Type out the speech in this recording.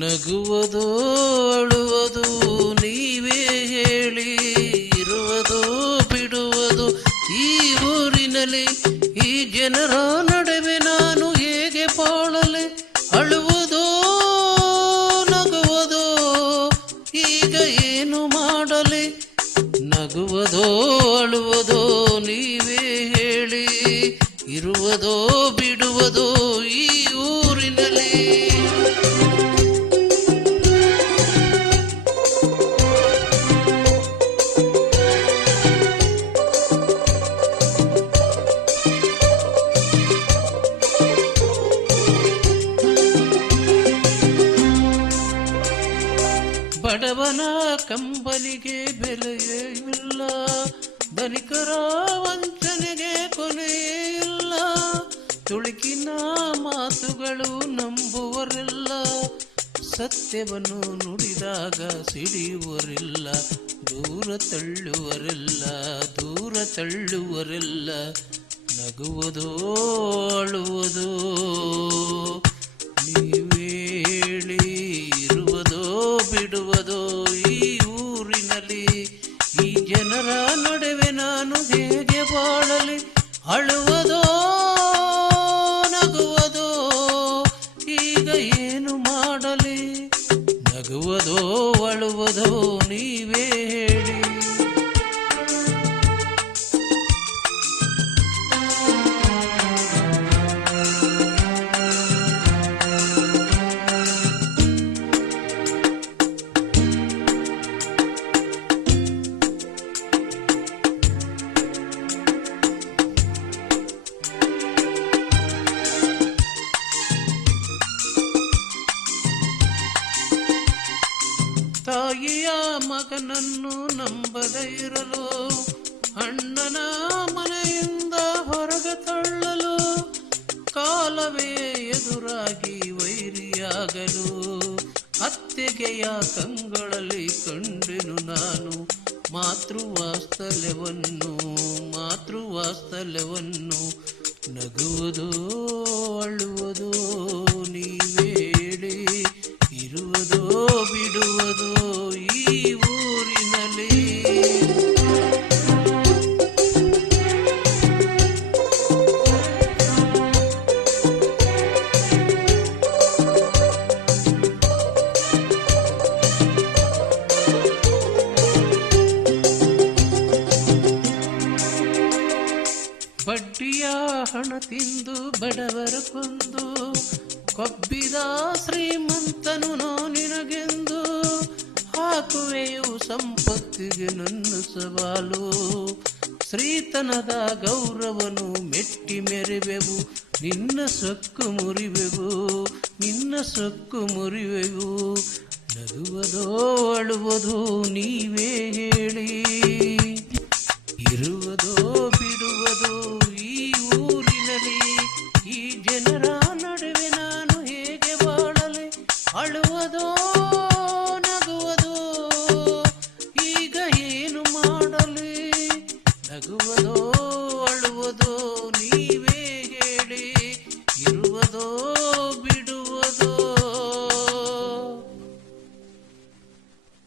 ನಗುವುದೋ ಅಳುವುದು ನೀವೇ ಹೇಳಿ, ಇರುವುದೋ ಬಿಡುವುದು ಈ ಊರಿನಲ್ಲಿ, ಈ ಜನರ ನಡುವೆ ನಾನು ಹೇಗೆ ಬಾಳಲೆ? ಅಳುವುದೋ ನಗುವುದೋ ಈಗ ಏನು ಮಾಡಲಿ? ನಗುವುದೋ ಅಳುವುದೋ ನೀವೇ ಹೇಳಿ, ಇರುವುದೋ ಬಿಡುವುದೋ ಈ ಊರಿನಲ್ಲಿ. ಬಡವನ ಕಂಬನಿಗೆ ಬೆಲೆಯೇ ಇಲ್ಲ, ಧನಿಕರ ವಂಚನೆಗೆ ಕೊನೆಯೇ ಇಲ್ಲ. ತುಳುಕಿನ ಮಾತುಗಳು ನಂಬುವರಿಲ್ಲ, ಸತ್ಯವನ್ನು ನುಡಿದಾಗ ಸಿಡಿಯುವರಿಲ್ಲ. ದೂರ ತಳ್ಳುವರಿಲ್ಲ, ದೂರ ತಳ್ಳುವರಿಲ್ಲ. ನಗುವುದೋ ಅಳುವುದೋ ನೀವೇ ಹೇಳಿ, ಇರುವುದೋ ಬಿಡುವುದೋ ಈ ಊರಿನಲ್ಲಿ, ಈ ಜನರ ನಡುವೆ ನಾನು ಹೇಗೆ ಬಾಳಲಿ? ಅಳುವುದೋ ನಗುವುದೋ ಈಗ ಏನು ಮಾಡಲಿ? ನಗುವುದೋ ಅಳುವುದೋ ನೀವೇ ಹೇಳಿ. ತಾಯಿಯ ಮಗನನ್ನು ನಂಬದೇ ಇರಲು, ಅಣ್ಣನ ಮನೆಯಿಂದ ಹೊರಗೆ ತಳ್ಳಲು, ಕಾಲವೇ ಎದುರಾಗಿ ವೈರಿಯಾಗಲು, ಅತ್ತೆಗೆಯ ಕಂಗಳಲ್ಲಿ ಕಂಡೆನು ನಾನು ಮಾತೃವಾತ್ಸಲ್ಯವನ್ನು, ಮಾತೃವಾತ್ಸಲ್ಯವನ್ನು. ನಗುವುದೋ ಅಳುವುದೋ ನೀವೇ ಹೇಳಿ, ಇರುವುದೋ ಬಿಡುವುದೋ ಈ ಊರಿನಲ್ಲಿ. ಬಡ್ಡಿಯ ಹಣ ತಿಂದು ಬಡವರ ಕೊಂದು, ಕೊಬ್ಬಿದ ಶ್ರೀಮಂತನು ನಿನಗೆಂದು, ಹಾಕುವೆಯು ಸಂಪತ್ತಿಗೆ ನನ್ನ ಸವಾಲು. ಶ್ರೀತನದ ಗೌರವನು ಮೆಟ್ಟಿ ಮೆರೆವೆವು, ನಿನ್ನ ಸೊಕ್ಕು ಮುರಿವೆವು, ನಿನ್ನ ಸೊಕ್ಕು ಮುರಿವೆವು. ನಗುವುದೋ ಅಳುವುದೋ ನೀವೇ ಹೇಳಿ.